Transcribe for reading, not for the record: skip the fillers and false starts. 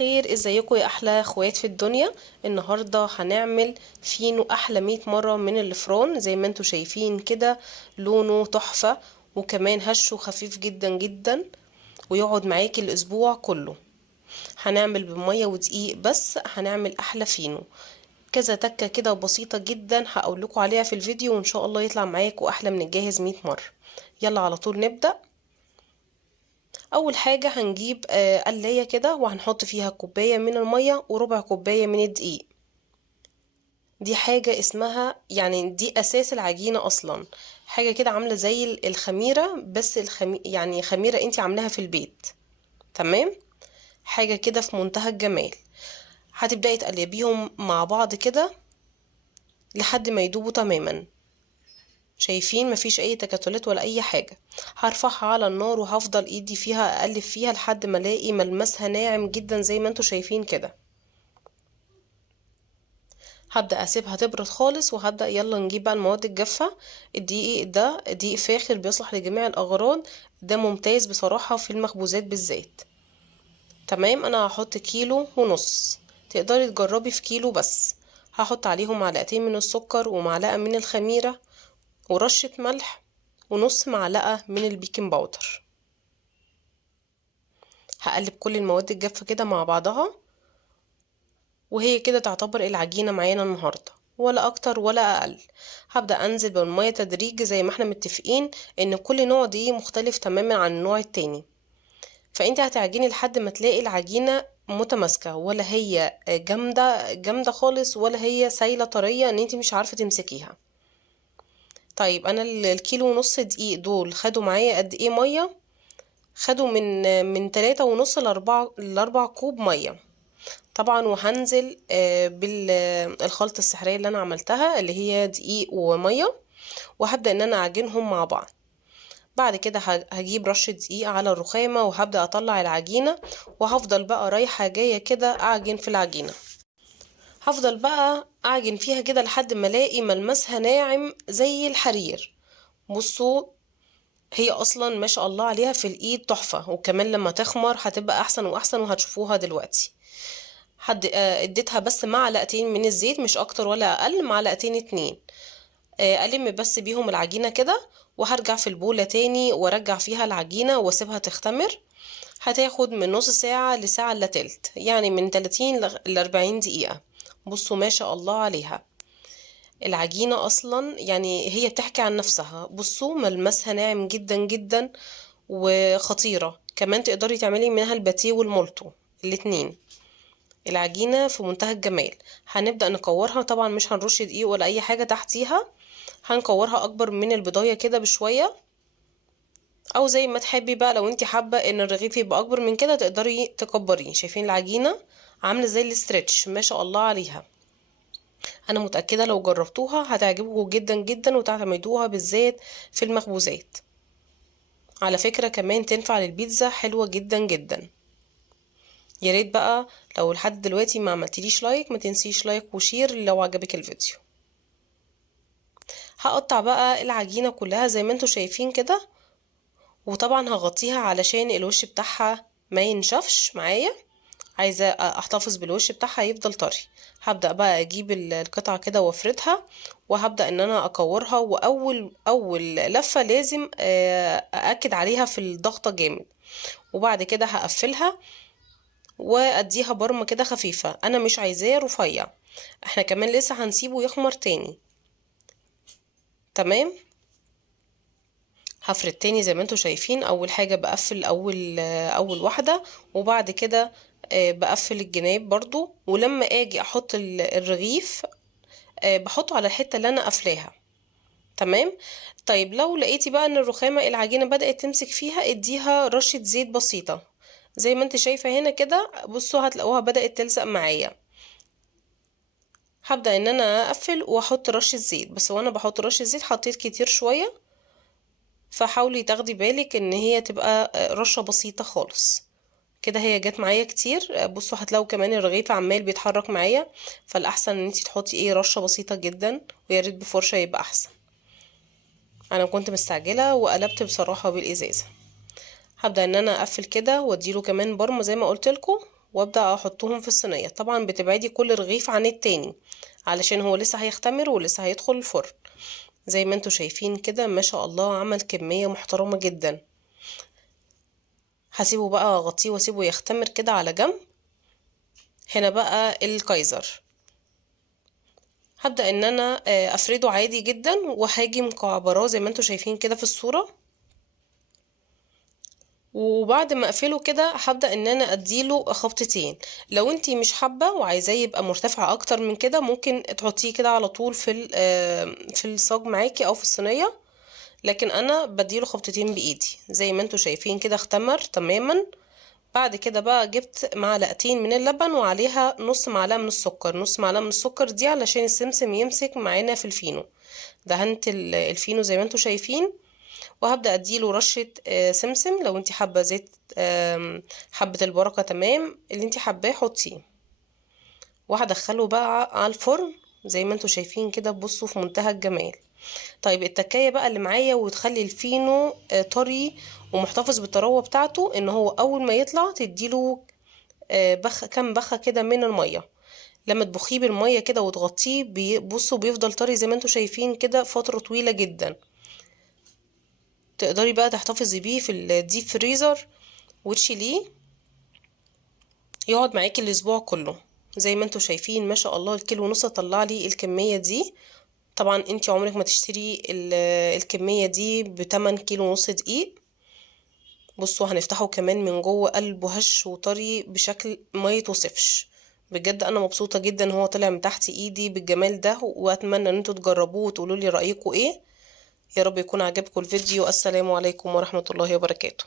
الخير، ازيكم يا احلى اخوات في الدنيا؟ النهارده هنعمل فينو احلى 100 مره من الفران زي ما انتم شايفين كده. لونه تحفه، وكمان هشه خفيف جدا جدا، ويقعد معاكي الاسبوع كله. هنعمل بميه ودقيق بس، هنعمل احلى فينو. كذا تكه كده بسيطه جدا هقول لكم عليها في الفيديو، وان شاء الله يطلع معاكم احلى من الجاهز 100 مره. يلا على طول نبدأ. اول حاجة هنجيب قلاية كده، وهنحط فيها كوباية من المية وربع كوباية من الدقيق. دي حاجة اسمها، يعني دي اساس العجينة اصلا. حاجة كده عاملة زي الخميرة، بس يعني خميرة انتي عاملاها في البيت. تمام. حاجة كده في منتهى الجمال. هتبدأي تقلبيهم مع بعض كده لحد ما يدوبوا تماما. شايفين مفيش اي تكتلات ولا اي حاجة. هرفعها على النار وهفضل ايدي فيها اقلب فيها لحد ما الاقي ملمسها ناعم جدا زي ما انتوا شايفين كده. هبدأ اسيبها تبرد خالص، وهبدأ يلا نجيب بقى المواد الجافة. الدقيق ده دقيق فاخر بيصلح لجميع الاغراض. ده ممتاز بصراحة في المخبوزات بالذات. تمام. انا هحط كيلو ونص، تقدري تجربي في كيلو بس. هحط عليهم معلقتين من السكر ومعلقة من الخميرة ورشة ملح ونص معلقة من البيكنج باودر. هقلب كل المواد الجافة كده مع بعضها، وهي كده تعتبر العجينة معانا النهاردة، ولا اكتر ولا اقل. هبدأ انزل بالمية تدريجي زي ما احنا متفقين ان كل نوع دي مختلف تماما عن النوع التاني. فانت هتعجني لحد ما تلاقي العجينة متماسكة، ولا هي جامدة جامدة خالص، ولا هي سايلة طرية ان انت مش عارفة تمسكيها. طيب انا الكيلو ونص دقيق دول خدوا معايا قد ايه مية؟ خدوا من 3.5 ل4 كوب مية. طبعا وهنزل بالخلطة السحرية اللي انا عملتها، اللي هي دقيق ومية، وهبدأ ان انا اعجنهم مع بعض. بعد كده هجيب رشة دقيق على الرخامة، وهبدأ اطلع العجينة، وهفضل بقى رايحة جاية كده اعجن في العجينة. هفضل بقى اعجن فيها كده لحد ما الاقي ملمسها ناعم زي الحرير. بصوا، هي اصلا ما شاء الله عليها في الايد تحفة، وكمان لما تخمر هتبقى احسن واحسن، وهتشوفوها دلوقتي. اديتها بس معلقتين من الزيت، مش اكتر ولا اقل، معلقتين 2. الم بس بيهم العجينة كده، وهرجع في البولة تاني وارجع فيها العجينة واسيبها تختمر. هتاخد من نص ساعة لساعة الا تلت، يعني من 30 ل 40 دقيقة. بصوا ما شاء الله عليها. العجينة اصلا يعني هي بتحكي عن نفسها. بصوا ملمسها ناعم جدا جدا وخطيرة. كمان تقدري تعملي منها الباتيه والمولتو الاتنين. العجينة في منتهى الجمال. هنبدأ نكورها، طبعا مش هنرش دقيق ولا اي حاجة تحتيها. هنكورها اكبر من البضاية كده بشوية، او زي ما تحبي بقى. لو انتي حابة ان الرغيف يبقى اكبر من كده تقدري تكبريه. شايفين العجينة عاملة زي الاسترتش ما شاء الله عليها. انا متأكدة لو جربتوها هتعجبكم جدا جدا، وتعتمدوها بالذات في المخبوزات. على فكرة كمان تنفع للبيتزا، حلوة جدا جدا. يا ريت بقى لو لحد دلوقتي ما عملتليش لايك، ما تنسيش لايك وشير لو عجبك الفيديو. هقطع بقى العجينة كلها زي ما انتوا شايفين كده، وطبعا هغطيها علشان الوش بتاعها ما ينشفش معايا. عايزة احتفظ بالوش بتاعها يفضل طري. هبدأ بقى اجيب القطعة كده وافردها، وهبدأ ان انا اكورها. واول لفة لازم ااكد عليها في الضغطة جامد. وبعد كده هقفلها واديها برمة كده خفيفة. انا مش عايزاه رفيع، احنا كمان لسه هنسيبه يخمر تاني. تمام. هفرد تاني زي ما انتوا شايفين. اول حاجة بقفل اول واحدة، وبعد كده بقفل الجناب برضو. ولما اجي احط الرغيف بحطه على الحتة اللي انا قافلاها. تمام. طيب لو لقيتي بقى ان الرخامة العجينة بدأت تمسك فيها، اديها رشة زيت بسيطة زي ما انت شايفة هنا كده. بصوا هتلاقوها بدأت تلزق معايا. هبدأ ان انا اقفل واحط رشة زيت بس. وانا بحط رشة زيت حطيت كتير شوية، فحاولي تاخدي بالك ان هي تبقى رشة بسيطة خالص كده. هي جت معايا كتير. بصوا هتلاقوا كمان الرغيف عمال بيتحرك معايا. فالاحسن ان انتي تحطي رشة بسيطة جدا، ويا ريت بفرشة يبقى احسن. انا كنت مستعجلة وقلبت بصراحة بالازازة. هبدأ ان انا اقفل كده واديله كمان برمة زي ما قلت لكم، وابدأ احطهم في الصينية. طبعا بتبعدي كل رغيف عن التاني علشان هو لسه هيختمر ولسه هيدخل الفرن. زي ما انتوا شايفين كده ما شاء الله عمل كمية محترمة جدا. هسيبه بقى اغطيه واسيبه يختمر كده على جنب. هنا بقى الكايزر هبدأ ان انا افرده عادي جدا، وهاجي مكعبراه زي ما انتوا شايفين كده في الصورة. وبعد ما اقفله كده هبدأ ان انا اديله خبطتين. لو انتي مش حابة وعايزاه يبقى مرتفع اكتر من كده ممكن تحطيه كده على طول في الصاج معاكي او في الصينية، لكن انا بديله خبطتين بايدي. زي ما انتوا شايفين كده اختمر تماما. بعد كده بقى جبت معلقتين من اللبن وعليها نص معلقة من السكر. نص معلقة من السكر دي علشان السمسم يمسك معانا في الفينو. دهنت الفينو زي ما انتوا شايفين، وهبدأ اديله رشة سمسم. لو انتي حابة زيت حبة البركة تمام، اللي انتي حباه حطيه. وهدخله بقى على الفرن زي ما انتوا شايفين كده. بصوا في منتهى الجمال. طيب التكاية بقى اللي معايا وتخلي الفينو طري ومحتفظ بالطراوة بتاعته، ان هو اول ما يطلع تديله كام بخة كده من المية. لما تبخيه بالمية كده وتغطيه بصوا بيفضل طري زي ما انتوا شايفين كده فترة طويلة جدا. تقدري بقى تحتفظي بيه في الديب فريزر وتشيليه يقعد معاكي الاسبوع كله. زي ما انتوا شايفين ما شاء الله الكيلو ونص طلع لي الكمية دي. طبعا انتي عمرك ما تشتري الكمية دي ب8 كيلو ونص دقيق. بصوا هنفتحه كمان من جوه قلبه هش وطري بشكل ما يتوصفش. بجد انا مبسوطة جدا هو طلع من تحت ايدي بالجمال ده، واتمنى ان انتوا تجربوه وتقولوا لي رأيكم ايه. يا رب يكون عجبكم الفيديو. السلام عليكم ورحمة الله وبركاته.